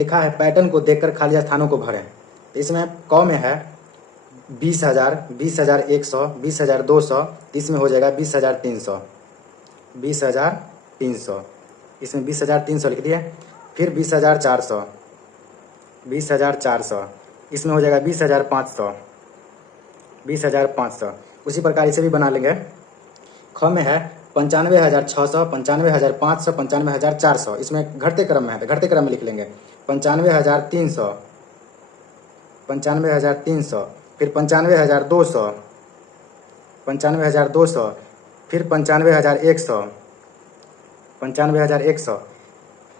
लिखा है पैटर्न को देखकर खाली स्थानों को भरें। तो इसमें क में है 20,000, 20,100, 20,200, तो इसमें हो जाएगा 20,300, 20,300। इसमें 20,300 लिख दिए। फिर 20,400, 20,400, इसमें हो जाएगा 20,500, 20,500। उसी प्रकार इसे भी बना लेंगे। ख में है 95,600, 95,500, 95,400, इसमें घटते क्रम में है तो घटते क्रम में लिख लेंगे। 95,300, 95,300, फिर 95,200, 95,200, फिर 95,100, 95,100।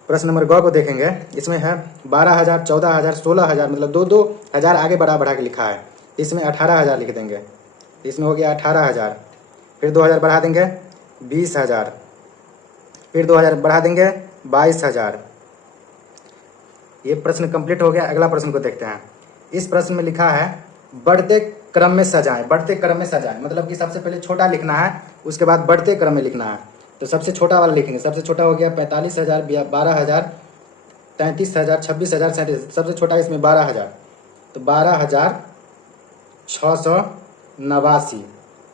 प्रश्न नंबर ग को देखेंगे। इसमें है 12,000, 14,000, 16,000, मतलब दो दो हज़ार आगे बढ़ा बढ़ा के लिखा है। इसमें 18,000 लिख देंगे। इसमें हो गया 18,000। फिर 2,000 बढ़ा देंगे 20,000, फिर 2,000 बढ़ा देंगे 22,000। ये प्रश्न कंप्लीट हो गया। अगला प्रश्न को देखते हैं। इस प्रश्न में लिखा है बढ़ते क्रम में सजाएं। बढ़ते क्रम में सजाएं मतलब कि सबसे पहले छोटा लिखना है, उसके बाद बढ़ते क्रम में लिखना है। तो सबसे छोटा वाला लिखेंगे। सबसे छोटा हो गया 45,000, 12,000, 33,000, 26,000, 37,000। सबसे छोटा इसमें 12,000, तो 12,689।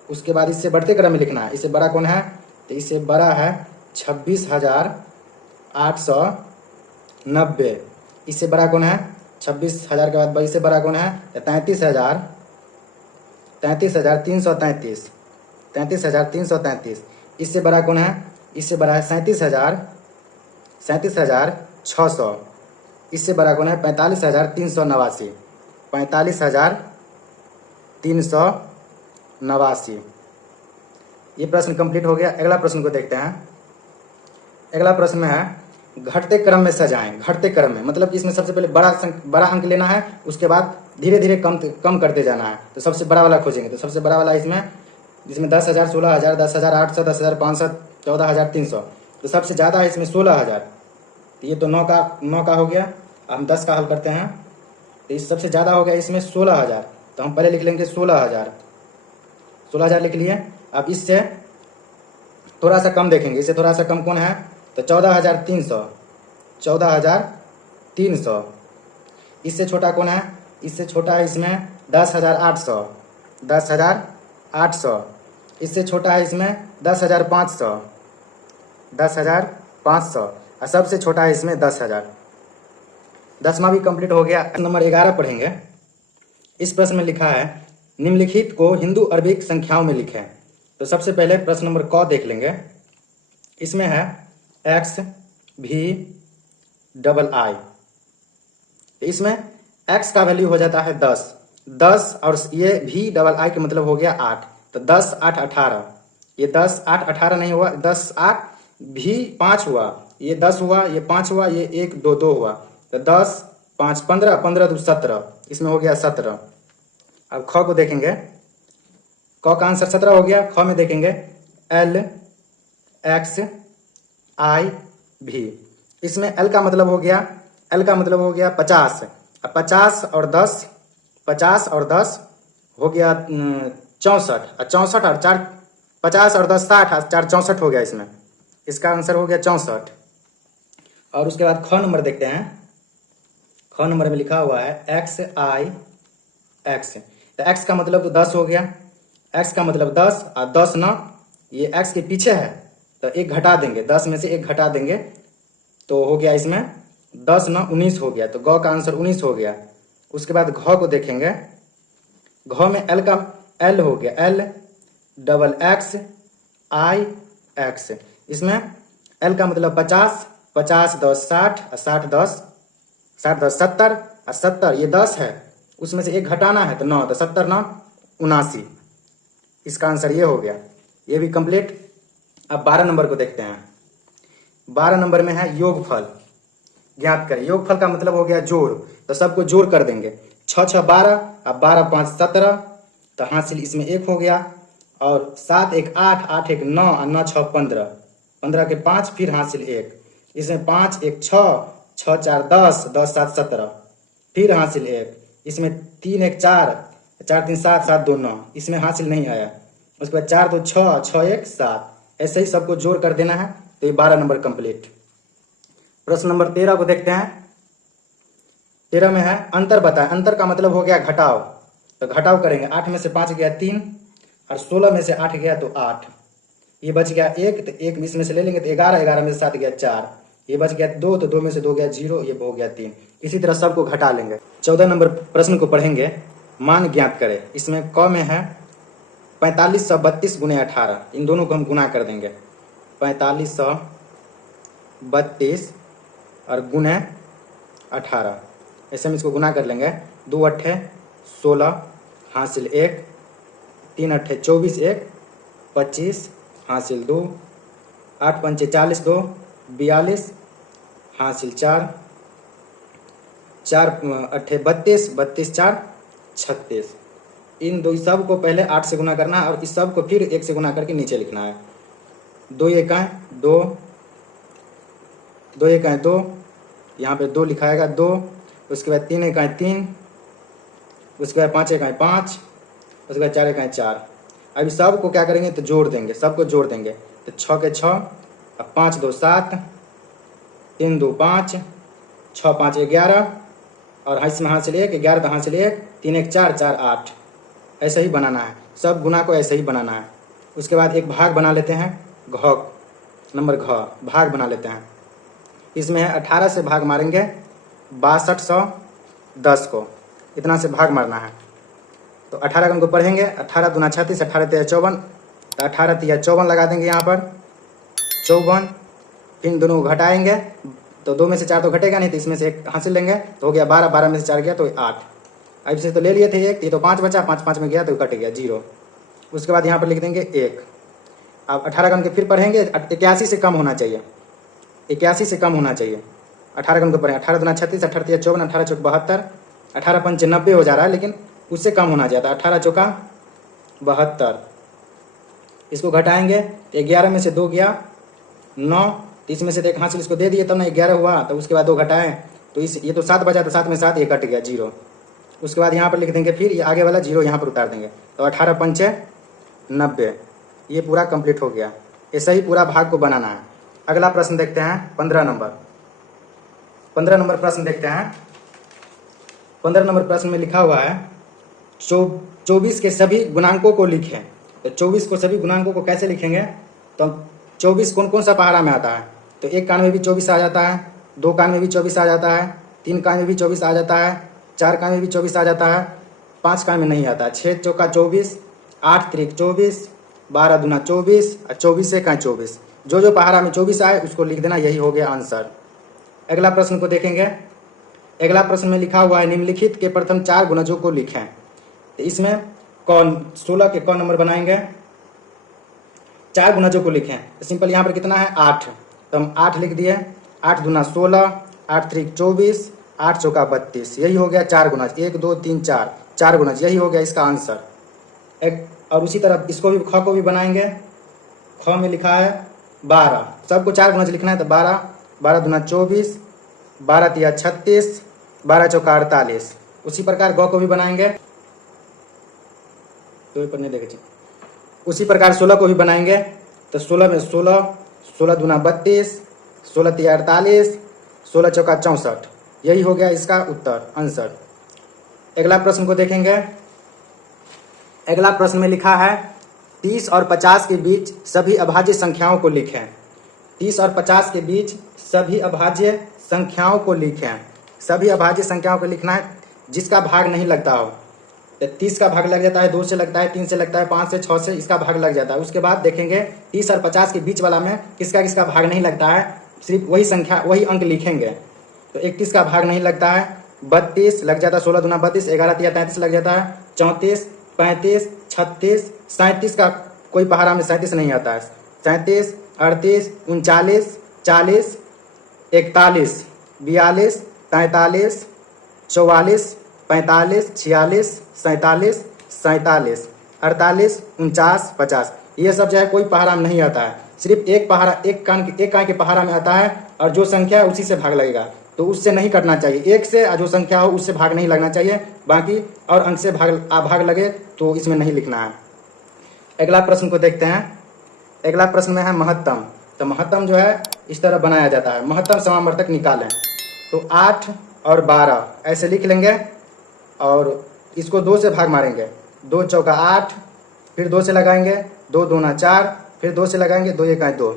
उसके बाद इससे बढ़ते क्रम में लिखना है। इससे बड़ा कौन है? तो इससे बड़ा है 26,890। इससे बड़ा कौन है? 26,000 के बाद इससे बड़ा कौन है? 33,000, 33,333, 33,333। इससे बड़ा कौन है? इससे बड़ा है 37,000, 37,600। इससे बड़ा कौन है? 45,389, 45,389। ये प्रश्न कंप्लीट हो गया। अगला प्रश्न को देखते हैं। अगला प्रश्न में है घटते क्रम में सजाएं। घटते क्रम में मतलब कि इसमें सबसे पहले बड़ा अंक लेना है, उसके बाद धीरे धीरे कम करते जाना है। तो सबसे बड़ा वाला खोजेंगे। तो सबसे बड़ा वाला इसमें 10,000, 16,000, 10,800, 10,500, 14,300। तो सबसे ज़्यादा है इसमें 16,000। तो ये तो 9 का हो गया। हम 10 का हल करते हैं। तो इस सबसे ज़्यादा हो गया इसमें 16,000। तो हम पहले लिख लेंगे 16,000, 16,000 लिख लिए। अब इससे थोड़ा सा कम देखेंगे। इससे थोड़ा सा कम कौन है? तो 14,300, 14,300। इससे छोटा कौन है? इससे छोटा है इसमें 10,800, 10,800। इससे छोटा है इसमें 10,500, 10,500। और सबसे छोटा है इसमें 10,000। 10वां भी कंप्लीट हो गया। नंबर 11 पढ़ेंगे। इस प्रश्न में लिखा है निम्नलिखित को हिंदू अरबिक संख्याओं में लिखें। तो सबसे पहले प्रश्न नंबर क देख लेंगे। इसमें है XVII। इसमें x का वैल्यू हो जाता है 10, 10 और ये VII के मतलब हो गया 8। तो 10, 8, 18। ये 10, 8, 18 नहीं हुआ। 10, 8 भी 5 हुआ। ये 10 हुआ, ये 5 हुआ, ये 1, 2, 2 हुआ। तो 10, 5, 15, 15 तो 17। इसमें हो गया 17। अब ख को देखेंगे। क का आंसर 17 हो गया। ख में देखेंगे LXIV। इसमें L का मतलब हो गया 50। अब 50 और 10, 50 और 10 हो गया 64। 64 और 4, 50 और 10 60 और 4 64 हो गया। इसमें इसका आंसर हो गया 64। और उसके बाद ख नंबर देखते हैं। ख नंबर में लिखा हुआ है XIX। तो x का मतलब तो 10 हो गया। x का मतलब 10 और 10 ना, ये x के पीछे है तो एक घटा देंगे। 10 में से एक घटा देंगे तो हो गया इसमें 10 ना 19 हो गया। तो ग का आंसर 19 हो गया। उसके बाद घ को देखेंगे। घ में L का L हो गया LXIX। इसमें L का मतलब 50, 50, 10, 60 और 60, 10, 60, 10, 70 और 70 ये 10 है, उसमें से एक घटाना है तो 9। तो 70, 9, 79। इसका आंसर ये हो गया। ये भी कंप्लीट। अब 12 नंबर को देखते हैं। 12 नंबर में है योगफल ज्ञात करें। योगफल का मतलब हो गया जोड़। तो सबको जोड़ कर देंगे। 6, 6, 12। अब 12, 5, 17। तो हासिल इसमें 1 हो गया। और 7, 1, 8, 8, 1, 9 और 9, 6, 15। 15 के 5 फिर हासिल 1। इसमें 5, 1, 6, 6, 4, 10, 10, 7, 17 फिर हासिल 1। इसमें 3, 1, 4, 4, 3, 7, 7, 2, 9। इसमें हासिल नहीं आया। उसके बाद 4, 2, 6, 6, 1, 7। ऐसे ही सबको जोड़ कर देना है। तो ये 12 नंबर कंप्लीट। प्रश्न नंबर 13 को देखते हैं। 13 में है अंतर बताए। अंतर का मतलब हो गया घटाव, तो घटाव करेंगे। 8 में से 5 गया 3 और 16 में से 8 गया तो 8, ये बच गया 1, तो 1 इसमें से ले लेंगे तो 11, 11 में से 7 गया 4, ये बच गया 2, तो 2 में से 2 गया 0, ये हो गया 3। इसी तरह सबको घटा लेंगे। 14 नंबर प्रश्न को पढ़ेंगे, मान ज्ञात करें। इसमें क में है 4532 गुणे 18, इन दोनों को हम गुना कर देंगे। 4532 और गुणे 18, ऐसे हम इसको गुना कर लेंगे। 2 अट्ठे 16 हासिल 1, 3 अट्ठे 24, 1 25 हासिल 2, 8 पंचे 40, 2 42 हासिल 4, 4 अट्ठे 32, 32 4 36। इन दो सब को पहले 8 से गुना करना है और इस सब को फिर 1 से गुना करके नीचे लिखना है। 2 एकाएं 2, 2 एकाएं 2, यहाँ पे 2 लिखाएगा 2, उसके बाद 3 एकाएं 3, उसके बाद 5 एकाएं 5, उसके बाद 4 एकाएं 4। अभी सब को क्या करेंगे तो जोड़ देंगे, सबको जोड़ देंगे। तो 6 के 6, अब 5 2 7, 3 2 5, 6 5 11, और इसमें हासिल 1, 11 तो हासिल 1, 3 1 4, 4 8। ऐसे ही बनाना है, सब गुना को ऐसे ही बनाना है। उसके बाद एक भाग बना लेते हैं, घ नंबर घ भाग बना लेते हैं। इसमें है 18 से भाग मारेंगे 6210 को, इतना से भाग मारना है। तो 18 को पढ़ेंगे, 18 दूना 36, 18 तेरह 54, तो 18 तिया 54 लगा देंगे यहाँ पर 54। फिर दोनों को घटाएंगे, तो 2 में से 4 तो घटेगा नहीं, तो इसमें से 1 हासिल लेंगे तो हो गया 12, 12 में से 4 गया तो 8। अब से तो ले लिए थे 1, ये तो 5 बचा, 5 5 में गया तो कट गया 0। उसके बाद यहाँ पर लिख देंगे 1। अब 18 के फिर पढ़ेंगे, 81 से कम होना चाहिए, 81 से कम होना चाहिए। 18 को पढ़ें, 18 दूना 36, 18 तिया 54, 18 चौक 72, 18 पंचे 90 हो जा रहा है, लेकिन उससे कम होना चाहता है। 18 चौका 72, इसको घटाएंगे तो 11 में से 2 गया 9, इसमें से 1 हासिल इसको दे दिए तब ना 11 हुआ। तो उसके बाद 2 घटाएं तो इस ये तो 7 बचा, तो 7 में 7 ये कट गया 0। उसके बाद यहाँ पर लिख देंगे, फिर ये आगे वाला 0 यहाँ पर उतार देंगे, तो 18 पंचे 90, ये पूरा कंप्लीट हो गया। ऐसा ही पूरा भाग को बनाना है। अगला प्रश्न देखते हैं 15 नंबर। 15 नंबर प्रश्न देखते हैं। 15 नंबर प्रश्न में लिखा हुआ है 24 के सभी गुणांकों को लिखें। तो 24 को सभी गुणांकों को कैसे लिखेंगे, तो 24 कौन कौन सा पहाड़ा में आता है, तो 1 कान में भी 24 आ जाता है, 2 कान में भी 24 आ जाता है, 3 कान में भी 24 आ जाता है, 4 कान में भी 24 आ जाता है, 5 कान में नहीं आता है। 6 चौका 24, 8 त्रिक 24, 12 दूना 24 और 24 से 24। जो जो पहाड़ा में 24 आए उसको लिख देना, यही हो गया आंसर। अगला प्रश्न को देखेंगे। अगला प्रश्न में लिखा हुआ है निम्नलिखित के प्रथम 4 गुणजों को लिखें। तो इसमें कौन 16 के कौन नंबर बनाएंगे, 4 गुणजों को लिखें। तो सिंपल यहाँ पर कितना है 8, तो हम 8 लिख दिए। 8 दूना 16, 8 त्रिक 24, 8 चौका 32, यही हो गया 4 गुणज। 1 2 3 4, 4 गुणज, यही हो गया इसका आंसर। और उसी तरह इसको भी ख को भी बनाएंगे। ख में लिखा है 12, सबको 4 गुणज लिखना है, तो 12, 12 दूना 24, 12 तिया 36, 12 चौका 48। उसी प्रकार ग को भी बनाएंगे, तो पढ़ने देखे। उसी प्रकार 16 को भी बनाएंगे, तो 16 में 16, 16 दूना 32, 16 तिया 48, 16 चौका 64, यही हो गया इसका उत्तर आंसर। अगला प्रश्न को देखेंगे। अगला प्रश्न में लिखा है 30 और 50 के बीच सभी अभाज्य संख्याओं को लिखें। 30 और 50 के बीच सभी अभाज्य संख्याओं को लिखें। सभी अभाज्य संख्याओं को लिखना है जिसका भाग नहीं लगता हो। 30 का भाग लग जाता है, 2 से लगता है, 3 से लगता है, 5 से 6 से इसका भाग लग जाता है। उसके बाद देखेंगे 30 और 50 के बीच वाला में किसका किसका भाग नहीं लगता है, सिर्फ वही संख्या वही अंक लिखेंगे। तो 31 का भाग नहीं लगता है, 32 लग जाता है, 16 दूना 32, 11 तिया 33 लग जाता है, 34, 35, 36, 37 का कोई पहाड़ा में 37 नहीं आता है, 37, 38, 39, 40, 41, 42, 43, 44, 45, 46, 47, 47, 48, 49, 50, ये सब जो है कोई पहाड़ा में नहीं आता है। सिर्फ एक पहाड़ा एक कान के पहाड़ा में आता है, और जो संख्या है उसी से भाग लगेगा, तो उससे नहीं कटना चाहिए। एक से जो संख्या हो उससे भाग नहीं लगना चाहिए, बाकी और अंक से भाग लगे तो इसमें नहीं लिखना है। अगला प्रश्न को देखते हैं। अगला प्रश्न में है महत्तम। तो महत्तम जो है इस तरह बनाया जाता है, महत्तम समावर्तक निकालें। तो 8 और 12 ऐसे लिख लेंगे और इसको 2 से भाग मारेंगे। 2 चौका 8, फिर 2 से लगाएंगे, 2 दूना 4, फिर 2 से लगाएंगे, 2 एकाई 2,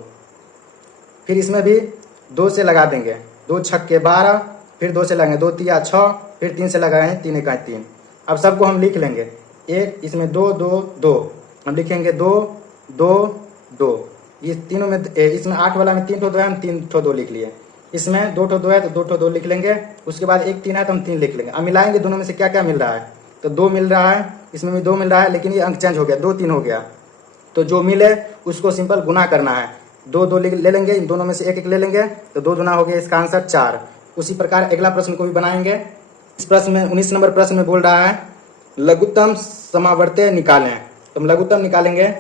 फिर इसमें भी 2 से लगा देंगे, 2 छक्के 12, फिर 2 से लगाएंगे, 2 तिया 6, फिर 3 से लगाएंगे, 3 एकाई 3। अब सबको हम लिख लेंगे, एक इसमें 2 2 2 हम लिखेंगे 2 2 2। ये तीनों में इसमें 8 वाला में 3 ठो 2 है, हम 3 ठो 2 लिख लिए। इसमें 2 ठो 2 है तो 2 ठो 2 लिख लेंगे। उसके बाद एक 3 है तो हम 3 लिख लेंगे। अब मिलाएंगे दोनों में से क्या क्या मिल रहा है, तो 2 मिल रहा है, इसमें भी 2 मिल रहा है, लेकिन ये अंक चेंज हो गया, 2 3 हो गया। तो जो मिले उसको सिंपल गुना करना है। 2 2 ले लेंगे, इन दोनों में से एक एक ले लेंगे, तो 2 गुना हो गया, इसका आंसर 4। उसी प्रकार अगला प्रश्न को भी बनाएंगे। इस प्रश्न में 19 नंबर प्रश्न में बोल रहा है लघुत्तम समावर्त्य निकालें। तो हम लघुत्तम निकालेंगे,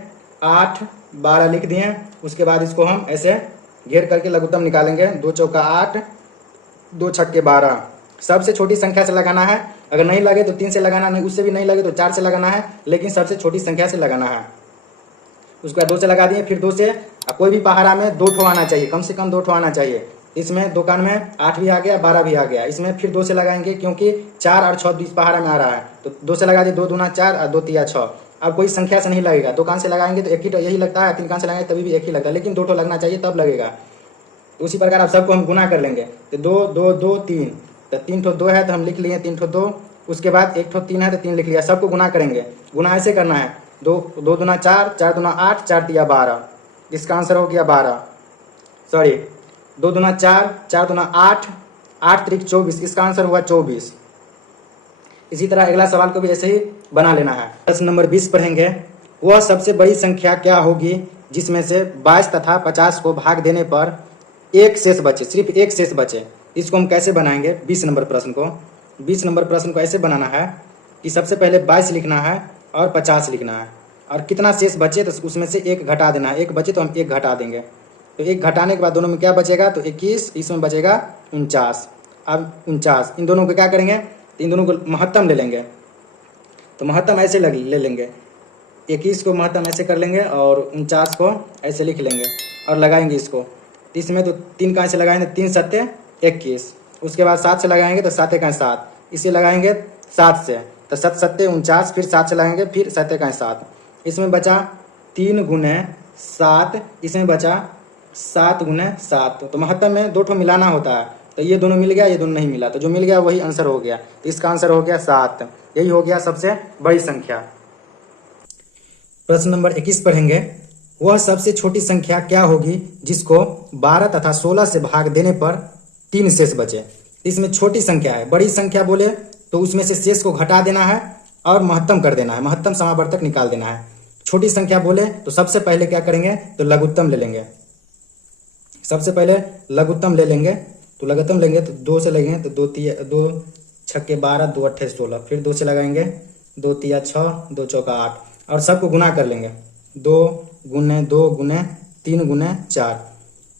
8 12 लिख दिए। उसके बाद इसको हम ऐसे घेर करके लघुत्तम निकालेंगे। 2 चौका 8, 2 छक्के 12। सबसे छोटी संख्या से लगाना है, अगर नहीं लगे तो 3 से लगाना, नहीं उससे भी नहीं लगे तो 4 से लगाना है, लेकिन सबसे छोटी संख्या से लगाना है। उसके बाद 2 से लगा दिए, फिर 2 से कोई भी पहाड़ा में 2 ठो आना चाहिए, कम से कम 2 ठो आना चाहिए। इसमें दुकान में 8 भी आ गया, 12 भी आ गया। इसमें फिर 2 से लगाएंगे क्योंकि 4 और 6 बीच पहाड़ा में आ रहा है, तो 2 से लगा दिए, 2 दूना 4 और 2 तिया 6। अब कोई संख्या से नहीं लगेगा, दुकान से लगाएंगे तो एक ही यही लगता है, 3 कान से लगाएंगे तभी भी एक ही लगता है, लेकिन 2 ठो लगना चाहिए तब लगेगा। उसी प्रकार आप सबको हम गुना कर लेंगे, तो 2 2 2 3, तो 3 ठो 2 है तो हम लिख लिए 3 ठो 2। उसके बाद 1 ठो 3 है तो 3 लिख लिया। सबको गुना करेंगे, गुना ऐसे करना है, 2 2 दूना 4, 4 दूना 8, 4 तिया 12। इसका आंसर हो गया 12, सॉरी 2 दूना 4, 4 दूना 8, 8 त्रिक 24, इसका आंसर हुआ 24। इसी तरह अगला सवाल को भी ऐसे ही बना लेना है। प्रश्न नंबर 20 पढ़ेंगे, वह सबसे बड़ी संख्या क्या होगी जिसमें से 22 तथा 50 को भाग देने पर एक शेष बचे, सिर्फ एक शेष बचे। इसको हम कैसे बनाएंगे 20 नंबर प्रश्न को। 20 नंबर प्रश्न को ऐसे बनाना है कि सबसे पहले 22 लिखना है और 50 लिखना है, और कितना शेष बचे तो उसमें से एक घटा देना है। एक बचे तो हम एक घटा देंगे, तो एक घटाने के बाद दोनों में क्या बचेगा, तो 21, इसमें बचेगा 49। अब 49, इन दोनों को क्या करेंगे, इन दोनों को महत्तम ले लेंगे। तो महत्तम ऐसे ले लेंगे, 21 को महत्तम ऐसे कर लेंगे और 49 को ऐसे लिख लेंगे और लगाएंगे इसको। तो इसमें तो 3 का ऐसे लगाएंगे, 3 सत्ते 21। उसके बाद 7 से लगाएंगे तो 7 एकाई 7, इसे लगाएंगे 7 से, तो 7 सत्ते 49, फिर 7 से लगाएंगे, फिर 7 एकाई 7। इसमें बचा 3 गुने 7, इसमें बचा 7 गुने 7। तो महत्तम में 2 ठो मिलाना होता है, तो ये दोनों मिल गया, ये दोनों नहीं मिला, तो जो मिल गया वही आंसर हो गया। तो इसका आंसर हो गया 7। यही हो गया सबसे बड़ी संख्या। प्रश्न नंबर 21 पढ़ेंगे, वह सबसे छोटी संख्या क्या होगी जिसको 12 तथा 16 से भाग देने पर 3 शेष बचे। इसमें छोटी संख्या है, बड़ी संख्या बोले तो उसमें से शेष को घटा देना है और महत्तम कर देना है, महत्तम समावर्तक निकाल देना है। छोटी संख्या बोले तो सबसे पहले क्या करेंगे, तो लघुत्तम ले लेंगे। सबसे पहले लघुत्तम ले लेंगे, तो लघुत्तम लेंगे तो 2 से लगेंगे, तो 2 छक्के 12, 2 अट्ठे 16, फिर 2 से लगाएंगे, 2 तिया 6, 2 चौका 8, और सबको गुना कर लेंगे। 2 गुने 2 गुने 3 गुने 4,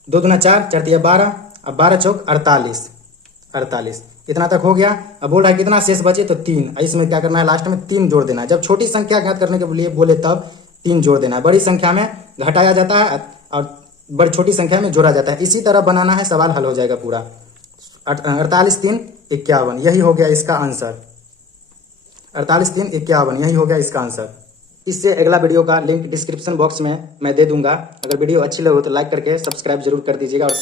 2 दूना 4, 4 तिया 12, अब 12 चौक 48, इतना तक हो गया। अब बोल रहा है कितना शेष बचे, तो 3। इसमें क्या करना है, लास्ट में 3 जोड़ देना है। जब छोटी संख्या ज्ञात करने के लिए बोले तब 3 जोड़ देना है। बड़ी संख्या में घटाया जाता है और बड़ी छोटी संख्या में जोड़ा जाता है। इसी तरह बनाना है, सवाल हल हो जाएगा पूरा। 48 3 51, यही हो गया इसका आंसर। 48 3 51, यही हो गया इसका आंसर। इससे अगला वीडियो का लिंक डिस्क्रिप्शन बॉक्स में मैं दे दूंगा। अगर वीडियो अच्छी लगे तो लाइक करके सब्सक्राइब जरूर कर दीजिएगा और